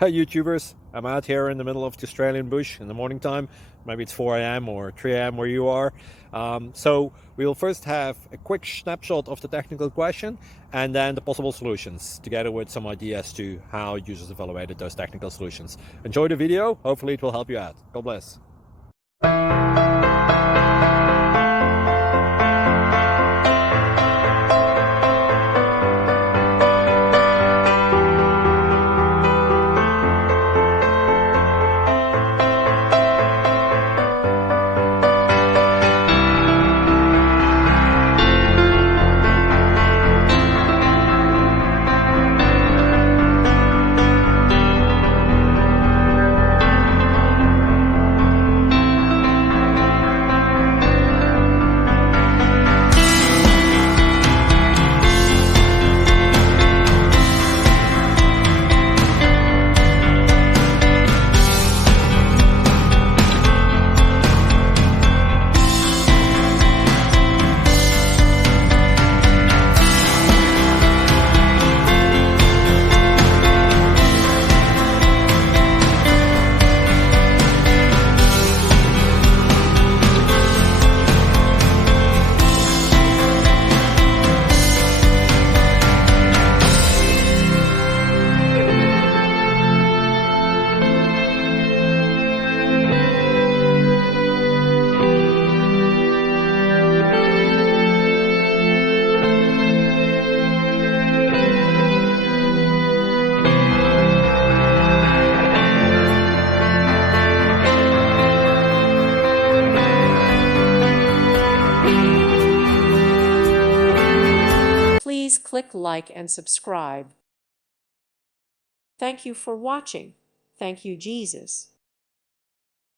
Hi YouTubers, I'm out here in the middle of the Australian bush in the morning time. Maybe it's 4 a.m. or 3 a.m. where you are. So we'll first have a quick snapshot of the technical question and then the possible solutions, together with some ideas to how users evaluated those technical solutions. Enjoy the video, hopefully it will help you out. God bless. Please click like and subscribe. Thank you for watching. Thank you, Jesus.